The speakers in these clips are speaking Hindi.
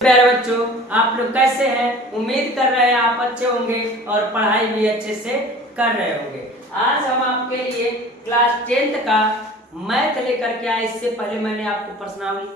प्यारे बच्चों, आप लोग कैसे हैं? उम्मीद कर रहे हैं आप अच्छे होंगे और पढ़ाई भी अच्छे से कर रहे होंगे। आज हम आपके लिए क्लास 10th का मैथ लेकर के आए। इससे पहले मैंने आपको प्रश्नावली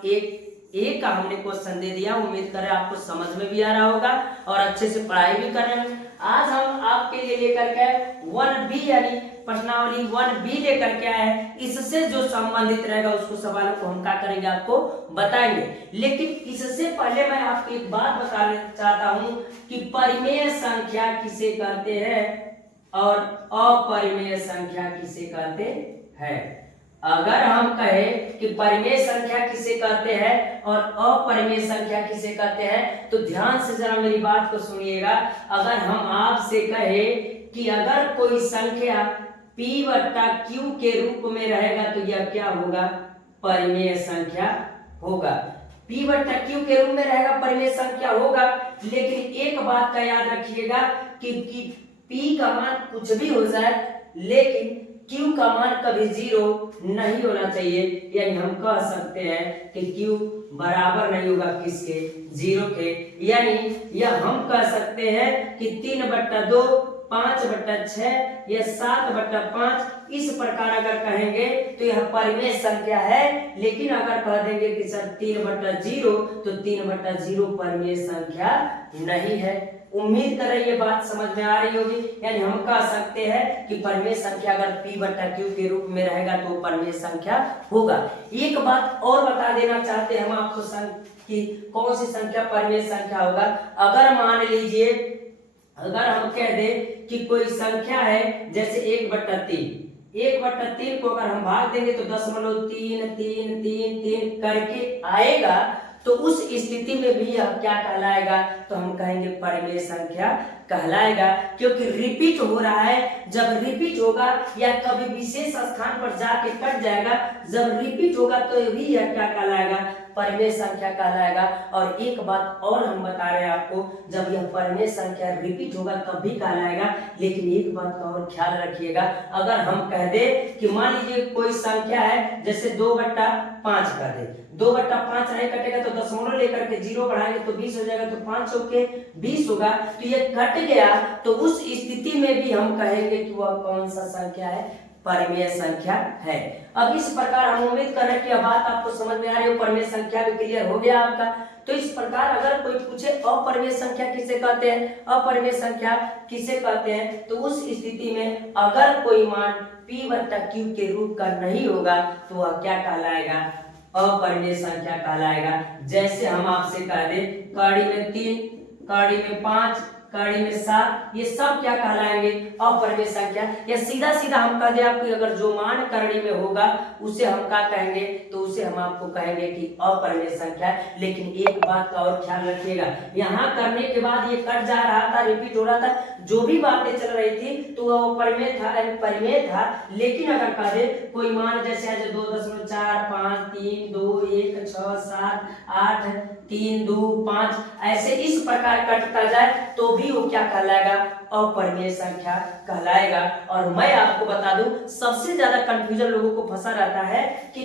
एक का हमने क्वेश्चन दे दिया। उम्मीद कर रहे हैं आपको समझ में भी आ रहा होगा और अच्छे से पढ़ाई भी कर रहे हैं। आज हम आपके लिए लेकर के 1B यानी प्रश्नावली 1B लेकर के आए हैं। इससे जो संबंधित रहेगा उसको सवालों को हम क्या करेंगे, आपको बताएंगे। लेकिन इससे पहले मैं आपको एक बात बताना चाहता हूं कि परिमेय संख्या किसे कहते हैं और अपरिमेय संख्या किसे कहते हैं। अगर हम कहें कि परिमेय संख्या किसे कहते हैं और अपरिमेय संख्या किसे कहते हैं, तो ध्यान से जरा मेरी बात को सुनिएगा। अगर हम आपसे कहें कि अगर कोई संख्या p/q के रूप में रहेगा तो यह क्या होगा? परिमेय संख्या होगा। p/q के रूप में रहेगा, परिमेय संख्या होगा। लेकिन एक बात का याद रखिएगा कि p का मान कुछ भी हो जाए, लेकिन q का मान कभी 0 नहीं होना चाहिए। यानी हम कह सकते हैं कि q बराबर नहीं होगा किसके? 0 के। यानी यह हम कह सकते हैं कि 3/2, 5/6 या 7/5 इस प्रकार अगर कहेंगे तो यह परिमेय संख्या है। लेकिन अगर कह देंगे कि सर 3/0 तो 3/0 परिमेय संख्या नहीं है। उम्मीद कर रही ये बात समझ में आ रही होगी। यानी हम कह सकते हैं कि परिमेय संख्या अगर p/q के रूप में रहेगा तो परिमेय संख्या होगा। एक बात और बता देना चाहते हैं हम आपको कि कौन सी संख्या परिमेय संख्या होगा। अगर मान लीजिए, अगर हम कह दें कि कोई संख्या है जैसे 1/3 को अगर हम भाग देंगे तो 0.33333 करके आएगा, तो उस स्थिति में भी यह क्या कहलाएगा? तो हम कहेंगे परिमेय संख्या कहलाएगा। क्योंकि रिपीट हो रहा है। जब रिपीट होगा या कभी विशेष स्थान पर जाके कट जाएगा, जब रिपीट होगा तो भी यह क्या कहलाएगा? परिमेय संख्या कहलाएगा। और एक बात और हम बता रहे हैं आपको, जब यह परिमेय संख्या रिपीट होगा तब भी कहलाएगा। लेकिन एक बात का और ख्याल रखिएगा, अगर हम कह दे कि मान लीजिए कोई संख्या है जैसे 2/5 कर दे, 2/5 नहीं कटेगा तो दशमलव लेकर के 0 बढ़ाएंगे तो 20 हो जाएगा, तो 5 चौके 20 होगा। तो ये कट गया, तो उस स्थिति में भी हम कहेंगे कि वह कौन सा संख्या है? परिमेय संख्या है। अब इस प्रकार हम उम्मीद कर रहे हैं कि यह बात आपको समझ में आ रही हो, परिमेय संख्या भी क्लियर हो गया आपका। तो इस प्रकार अगर कोई पूछे अपरिमेय संख्या किसे कहते हैं, अपरिमेय संख्या किसे कहते हैं, तो उस स्थिति में अगर कोई मान p/q के रूप का नहीं होगा तो वह क्या कहलाएगा? अपरिमेय संख्या कहलाएगा। जैसे हम आपसे कह दे कड़ी में 3, कड़ी में 5, कड़ी में 7, ये सब क्या कहलाएंगे? अपरिमेय संख्या। या सीधा सीधा हम कह दे आपको, अगर जो मान करड़ी में होगा उसे हम क्या कहेंगे? तो उसे हम आपको कहेंगे कि अपरिमेय संख्या। लेकिन एक बात का और ख्याल रखिएगा, यहाँ करने के बाद ये कट जा रहा था, रिपीट हो रहा था, जो भी बातें चल रही थी तो वह परिमेय था। लेकिन अगर कह दे कोई मान जैसे है 2.4, 5, 3, 2, 1, 6, 7, 8, 3, 2, 5 ऐसे इस प्रकार कटता जाए तो भी वो क्या कहलाएगा? अपरिमेय संख्या कहलाएगा। और मैं आपको बता दूं, सबसे ज्यादा कंफ्यूजन लोगों को फंसा रहता है कि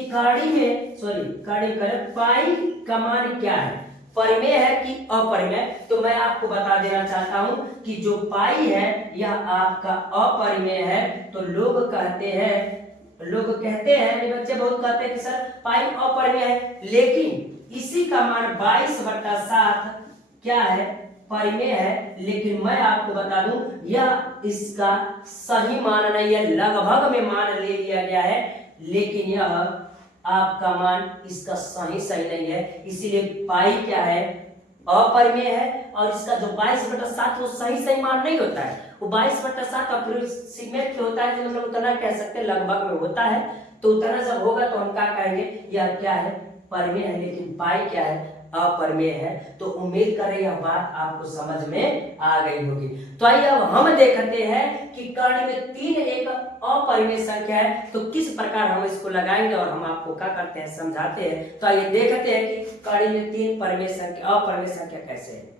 पाई का मान क्या है, परिमेय है कि अपरिमेय। तो मैं आपको बता देना चाहता हूं कि जो पाई है यह आपका अपरिमेय है। तो लोग कहते हैं मेरे बच्चे बहुत कहते हैं कि सर पाई अपरिमेय है, लेकिन इसी का मान 22/7 क्या है? परिमेय है। लेकिन मैं आपको बता दूं यह इसका सही मान नहीं है, लगभग में मान ले लिया गया है, लेकिन यह आपका मान इसका सही नहीं है। इसीलिए पाई क्या है? अपरिमेय है। और इसका जो 22/7 वो सही मान नहीं होता है, वो 22/7 अप्रोक्सीमेट होता है, जो मतलब उतना कह सकते हैं लगभग में होता है। तो उतना जब होगा तो हम क्या कहेंगे? यह क्या है? परिमेय है। लेकिन पाई क्या है? अपरिमेय है। तो उम्मीद कर रहे यह बात आपको समझ में आ गई होगी। तो आइए अब हम देखते हैं कि कड़ी में 3 एक अपरिमेय संख्या है, तो किस प्रकार हम इसको लगाएंगे और हम आपको क्या करते हैं, समझाते हैं। तो आइए देखते हैं कि कड़ी में 3 अपरिमेय संख्या कैसे है।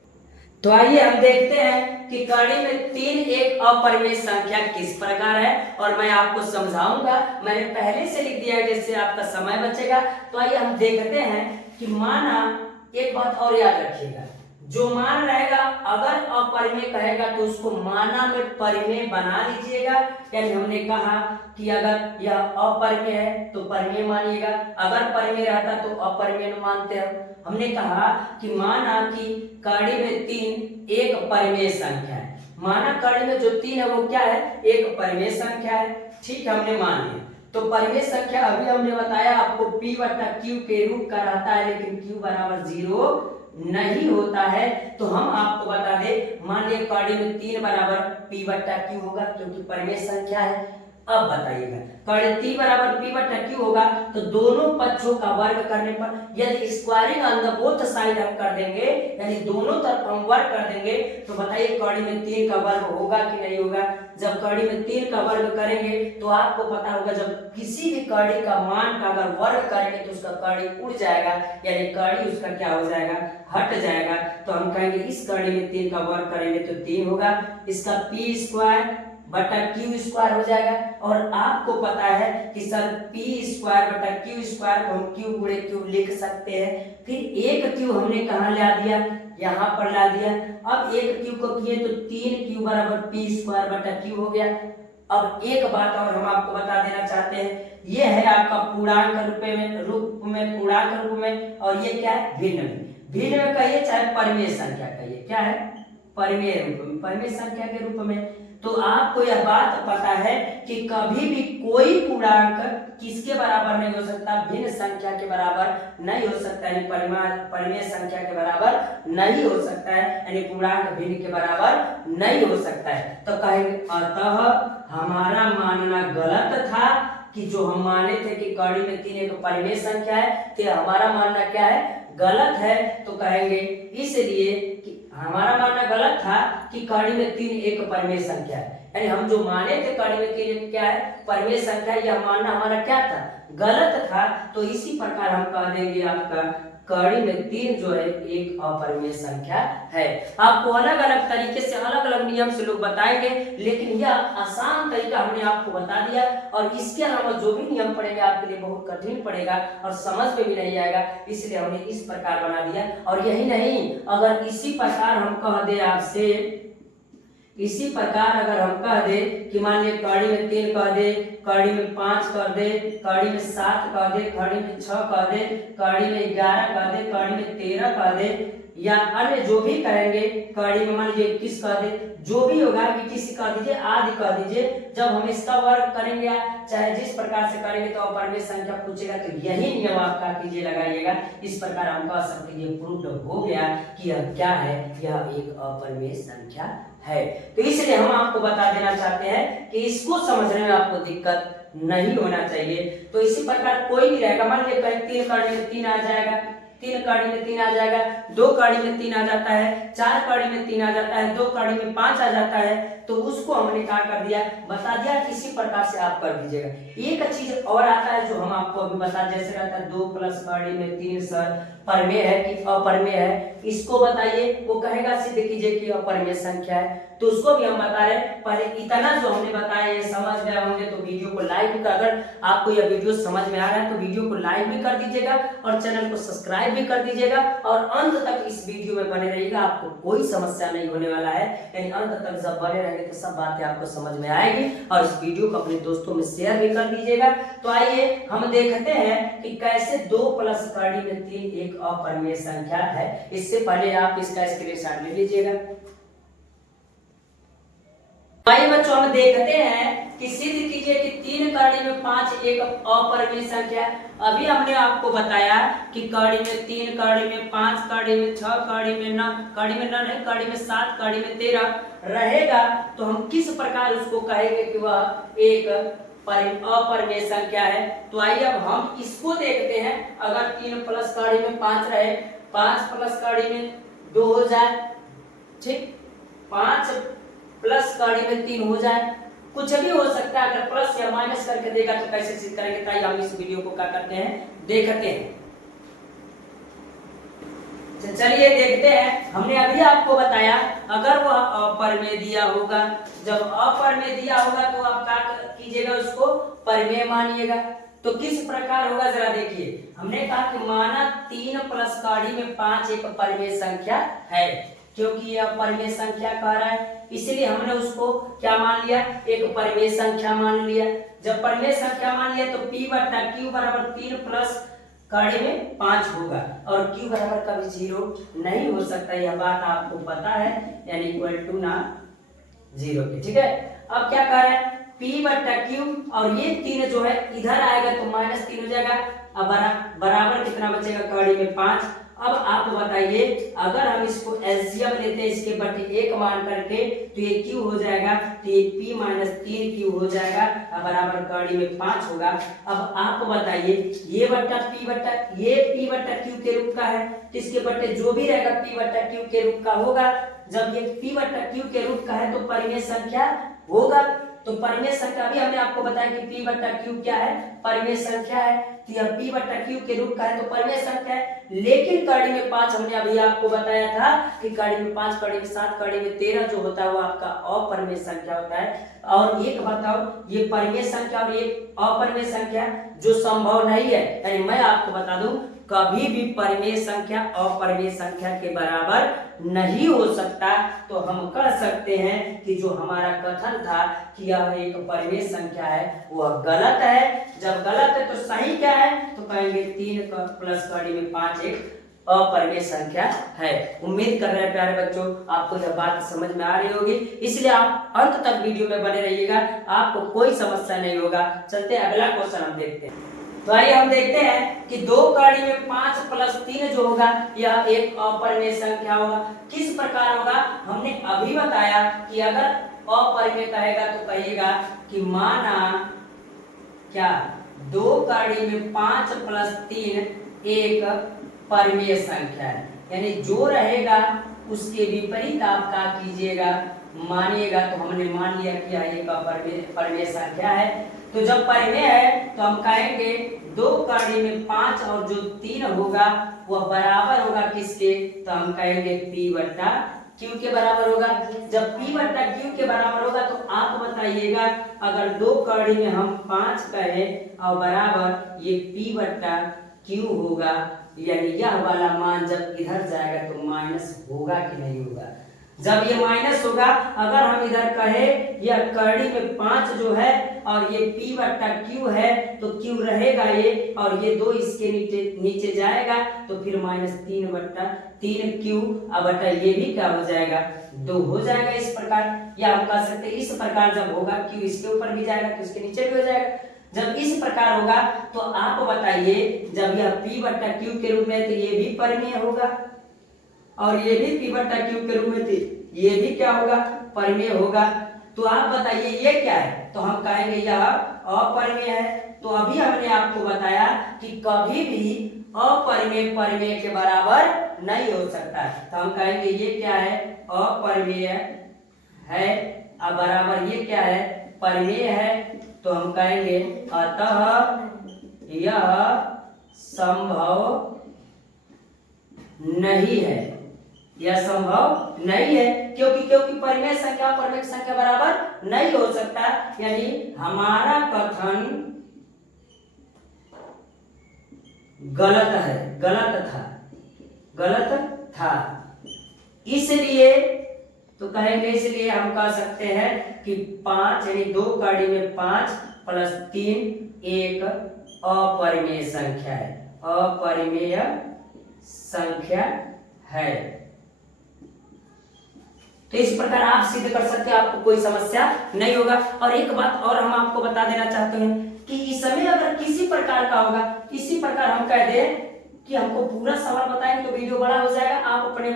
तो आइए हम देखते हैं कि कड़ी में 3 एक अपरिमेय संख्या किस प्रकार है, और मैं आपको समझाऊंगा। मैंने पहले से लिख दिया है, जैसे आपका समय बचेगा। तो आइए हम देखते हैं कि माना एक बात और याद रखिएगा, जो मान रहेगा अगर अपरिमेय कहेगा तो उसको माना में परिमेय बना लीजिएगा। यानी हमने कहा कि अगर यह अपरिमेय है तो परिमेय मानिएगा, अगर परिमेय रहता तो अपरिमेय मानते हैं। हमने कहा कि माना कि कड़ी में 3 एक परिमेय संख्या है, माना कड़ी में जो 3 है वो क्या है, एक परिमेय संख्या है। ठीक है, हमने मान लिया। तो परिमेय संख्या अभी हमने बताया आपको p/q के रूप का रहता है, लेकिन q बराबर 0 नहीं होता है। तो हम आपको बता दें, मान लिया कड़ी में 3 बराबर p/q होगा क्योंकि परिमेय संख्या है। अब बताइएगा कड़ी 3 बराबर p/q होगा तो दोनों पक्षों का वर्ग करने पर यदि squaring on the both side हम कर देंगे, यानी दोनों तरफ हम वर्ग कर देंगे, तो बताइए कड़ी में 3 का वर्ग होगा कि नहीं होगा। जब कड़ी में 3 का वर्ग करेंगे तो आपको पता होगा जब किसी भी कड़ी का मान का अगर वर्ग करेंगे तो उसका कड़ी उड़ जाएगा, यानी कड़ी उसका क्या हो जाएगा, हट जाएगा। तो हम कहेंगे इस कड़ी में 3 का वर्ग करेंगे तो 3 होगा, इसका p² बटा q² हो जाएगा। और आपको पता है कि सर p² बटा q² को हम q गुणे q लिख सकते हैं। फिर एक q हमने कहाँ ला दिया, यहाँ पर ला दिया। अब एक q को किए तो 3q बराबर p² बटा q हो गया। अब एक बात और हम आपको बता देना चाहते हैं, ये है आपका पूर्णांक रूप में पूर्णांक रूप में, और ये क्या है, भिन्न में। भिन्न में कहिए चाहे परिमेय संख्या कहिए, क्या है, परिमेय रूप में, परिमेय संख्या के रूप में। तो आपको यह बात पता है कि कभी भी कोई पूर्णांक किसके बराबर नहीं हो सकता, भिन्न संख्या के बराबर नहीं हो सकता, यानी परिमेय संख्या के बराबर नहीं हो सकता है, यानी पूर्णांक भिन्न के बराबर नहीं हो सकता है। तो कहेंगे अतः हमारा मानना गलत था कि जो हम माने थे कि कड़ी में 3 एक परिमेय संख्या है, तो हमारा मानना क्या है, गलत है। तो कहेंगे इसलिए कि हमारा मानना गलत था कि कड़ी में 3 एक परिमेय संख्या है, यानी हम जो माने थे कड़ी में 3 क्या है, परिमेय संख्या, यह मानना हमारा क्या था, गलत था। तो इसी प्रकार हम कह देंगे आपका कड़ी में 3 जो है एक अपरिमेय संख्या है। आपको अलग अलग तरीके से अलग अलग नियम से लोग बताएंगे, लेकिन यह आसान तरीका हमने आपको बता दिया। और इसके अलावा जो भी नियम पड़ेगा आपके लिए बहुत कठिन पड़ेगा और समझ में भी नहीं आएगा, इसलिए हमने इस प्रकार बना दिया। और यही नहीं, अगर इसी प्रकार हम कह दे आपसे, इसी प्रकार अगर हम कह दे कि मान लिया कड़ी में 3 कह दे, कड़ी में 5 कह दे, कड़ी में 7 कह दे, कड़ी में 6 कह दे, कड़ी में 11 कह दे, कड़ी में 13 कह दे, या अन्य जो भी कहेंगे, कड़ी में मान लीजिए 21 कह दे, जो भी होगा 21 कह दीजिए, आदि कह दीजिए। जब हम इसका वर्ग करेंगे चाहे जिस प्रकार से करेंगे तो अपरिमेय संख्या पूछेगा, तो यही नियम आपका कीजिए लगाइएगा। इस प्रकार हम कह सकते हैं ये प्रूफ हो गया कि यह क्या है, यह एक अपरिमेय संख्या है। तो इसलिए हम आपको बता देना चाहते हैं कि इसको समझने में आपको दिक्कत नहीं होना चाहिए। तो इसी प्रकार कोई भी रहेगा, मान लीजिए 3 कड़ी में 3 आ जाएगा, 3 कड़ी में 3 आ जाएगा, 2 कड़ी में 3 आ जाता है, 4 कड़ी में 3 आ जाता है, 2 कड़ी में 5 आ जाता है, तो उसको हमने क्या कर दिया, बता दिया। इसी प्रकार से आप कर दीजिएगा। एक चीज और आता है जो हम आपको अभी बता, जैसे रहता है 2 प्लस कड़ी में 3 सर परिमेय है कि अपरिमेय है, इसको बताइए। वो कहेगा सिद्ध कीजिए कि अपरिमेय संख्या है, तो उसको भी हम बता रहे हैं। पहले इतना जो हमने बताया ये समझ गए होंगे तो वीडियो को लाइक भी कर, अगर आपको यह वीडियो समझ में आ रहा है तो वीडियो को लाइक भी कर दीजिएगा और चैनल को सब्सक्राइब भी कर दीजिएगा। और अंत तक इस वीडियो में बने रहिएगा, आपको कोई समस्या नहीं होने वाला है, यानी अंत तक जब बने रहेंगे तो सब बातें आपको समझ में आएगी। और इस वीडियो को अपने दोस्तों में शेयर भी कर दीजिएगा। तो आइए हम देखते हैं कि कैसे 2 प्लस कड़ी में 3 एक अपरिमेय संख्या है। इससे पहले आप इसका स्क्रीनशॉट ले लीजिएगा। आइए बच्चों हम देखते हैं कि सिद्ध कीजिए कि 3 कड़ी में 5 एक अपरिमेय संख्या। अभी हमने आपको बताया कि कड़ी में 3, कड़ी में 5, कड़ी में 6, कड़ी में 9, कड़ी में 9 नहीं, कड़ी में 7, कड़ी में 13 रहेगा, तो हम किस प्रकार उसको कहेंगे कि वह एक अपरिमेय संख्या है। तो आइए अब हम इसको देखते हैं। अगर 3 प्लस कड़ी में 5 रहे, 5 प्लस कड़ी में 2 हो जाए, ठीक, 5 प्लस कड़ी में 3 हो जाए, कुछ भी हो सकता है। अगर प्लस या माइनस करके देगा तो कैसे सिद्ध करेंगे, ताकि हम इस वीडियो को क्या करते हैं, देखते हैं। चलिए देखते हैं। हमने अभी आपको बताया अगर वह अपरिमेय दिया होगा, जब अपरिमेय दिया होगा तो आप क्या कीजिएगा, उसको परिमेय मानिएगा। तो किस प्रकार होगा जरा देखिए। हमने कहा कि माना 3 प्लस कड़ी में 5 एक परिमेय संख्या है, क्योंकि यह परिमेय संख्या कह रहा है इसलिए हमने उसको क्या मान लिया, एक परिमेय संख्या मान लिया। जब परिमेय संख्या मान लिया तो P बटा Q बराबर 3 प्लस कड़ी में 5 होगा और Q बराबर कभी 0 नहीं हो सकता, यह बात आपको पता है, यानी इक्वल टू ना 0 के। ठीक है, अब क्या कह रहा है P बटा Q और ये 3 जो है इधर आएगा तो -3 हो जाएगा। अब बराबर कितना बचेगा, कड़ी में 5। अब आप बताइए अगर हम इसको एलसीएम लेते हैं इसके बटे 1 मान करके तो ये Q हो जाएगा, तो ये P माइनस 3Q हो जाएगा और बराबर कड़ी में 5 होगा। अब आप बताइए ये बट्टा P बट्टा ये P बट्टा Q के रूप का है तो इसके बट्टे जो भी रहेगा P बट्टा Q के रूप का होगा। जब ये P बट्टा Q के रूप का है तो परिमेय संख्या होगा। तो परिमेय संख्या भी हमने आपको बताया कि P बट्टा Q क्या है, परिमेय संख्या है। तो यह P बट्टा Q के रूप का है तो परिमेय संख्या है। लेकिन कड़ी में 5 हमने अभी आपको बताया था कि कड़ी में 5, कड़ी में 7, कड़ी में 13 जो होता है वो आपका अपरिमेय संख्या होता है। और एक बताओ ये परिमेय संख्या और ये अपरिमेय संख्या जो संभव नहीं है, यानी मैं आपको बता दूं कभी भी परिमेय संख्या अपरिमेय संख्या के बराबर नहीं हो सकता। तो हम कह सकते हैं कि जो हमारा कथन था कि यह एक परिमेय संख्या है वह गलत है। जब गलत है तो सही क्या है, तो कहेंगे 3 प्लस कड़ी में 5 एक अपरिमेय संख्या है। उम्मीद कर रहे हैं प्यारे बच्चों आपको यह बात समझ में आ रही होगी, इसलिए आप अंत तक वीडियो में बने रहिएगा, आपको कोई समस्या नहीं होगा। चलते अगला क्वेश्चन हम देखते हैं। तो आइए हम देखते हैं कि 2 कड़ी में 5 प्लस 3 जो होगा यह एक अपरिमेय संख्या होगा। किस प्रकार होगा, हमने अभी बताया कि अगर अपरिमेय कहेगा तो कहिएगा कि माना क्या 2 कड़ी में 5 प्लस 3 एक परिमेय संख्या है, यानी जो रहेगा उसके विपरीत आप क्या कीजिएगा, मानिएगा। तो हमने मान लिया कि यह एक परिमेय संख्या है। तो जब परिमेय है तो हम कहेंगे 2 कड़ी में 5 और जो 3 होगा वह बराबर होगा किसके, तो हम कहेंगे P बट्टा Q के बराबर होगा। जब P बट्टा Q के बराबर होगा तो आप बताइएगा अगर 2 कड़ी में हम 5 कहें और बराबर ये P बट्टा Q होगा, यानी यह वाला मान जब इधर जाएगा तो माइनस होगा कि नहीं होगा। जब ये माइनस होगा, अगर हम इधर कहे यह कड़ी में 5 जो है और ये P बट्टा Q है तो Q रहेगा ये और ये 2 इसके नीचे जाएगा तो फिर -3 बट्टा 3Q अब बट्टा ये भी क्या हो जाएगा, 2 हो जाएगा। इस प्रकार या हम कह सकते हैं इस प्रकार जब होगा Q इसके ऊपर भी जाएगा तो इसके नीचे भी हो जाएगा। जब इस प्रकार होगा तो आप बताइए जब यह P बट्टा Q के रूप में तो ये भी परिमेय होगा और ये भी P बट्टा Q के रूप में थी, ये भी क्या होगा, परिमेय होगा। तो आप बताइए ये क्या है, तो हम कहेंगे यह अपरिमेय है। तो अभी हमने आपको बताया कि कभी भी अपरिमेय परिमेय के बराबर नहीं हो सकता, तो हम कहेंगे ये क्या है, अपरिमेय है और बराबर ये क्या है, परिमेय है। तो हम कहेंगे अतः यह संभव नहीं है, यह संभव नहीं है। क्योंकि परिमेय संख्या और परिमेय संख्या बराबर नहीं हो सकता, यानी हमारा कथन गलत है, गलत था। इसलिए तो कहेंगे इसलिए हम कह सकते हैं कि 5 यानी 2 कड़ी में 5 प्लस 3 एक अपरिमेय संख्या है, अपरिमेय संख्या है। तो इस प्रकार आप सिद्ध कर सकते हैं, आपको कोई समस्या नहीं होगा। और एक बात और हम आपको बता देना चाहते हैं कि इसमें अगर किसी प्रकार का होगा, इसी प्रकार हम कह दें कि हमको पूरा सवाल बताएं तो वीडियो बड़ा हो जाएगा, आप अपने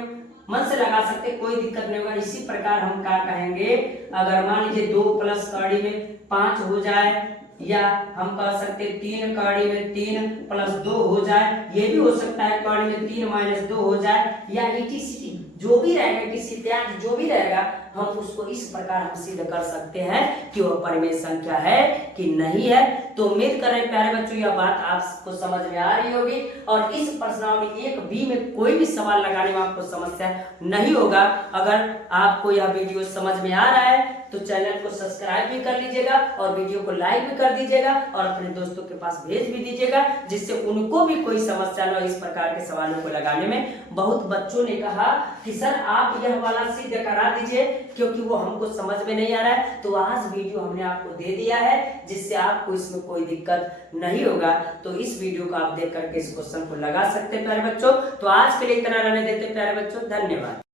मन से लगा सकते, कोई दिक्कत नहीं होगा। इसी प्रकार हम क्या कहेंगे, अगर मान लीजिए 2 प्लस कड़ी में 5 हो जाए या हम कह सकते 3 कड़ी में 3 प्लस 2 हो जाए, ये भी हो सकता है कड़ी में 3 माइनस 2 हो जाए, या ETC जो भी रहेगा, किसी इत्यादि जो भी रहेगा, हम उसको इस प्रकार हम सिद्ध कर सकते हैं कि वह परिमेय संख्या है कि नहीं है। तो उम्मीद कर रहे हैं प्यारे बच्चों यह बात आपको समझ में आ रही होगी और इस प्रश्नावली 1B में कोई भी सवाल लगाने में आपको समस्या नहीं होगा। अगर आपको यह वीडियो समझ में आ रहा है तो चैनल को सब्सक्राइब भी कर लीजिएगा और वीडियो को लाइक भी कर दीजिएगा और अपने दोस्तों के पास भेज भी दीजिएगा, जिससे उनको भी कोई समस्या न हो इस प्रकार के सवालों को लगाने में। बहुत बच्चों ने कहा कि सर आप यह वाला सिद्ध करा दीजिए क्योंकि वो हमको समझ में नहीं आ रहा है, तो आज वीडियो हमने आपको दे दिया है जिससे आपको इसमें कोई दिक्कत नहीं होगा। तो इस वीडियो को आप देख करके इस क्वेश्चन को लगा सकते हैं प्यारे बच्चों। तो आज के लिए इतना रहने देते प्यारे बच्चों, धन्यवाद।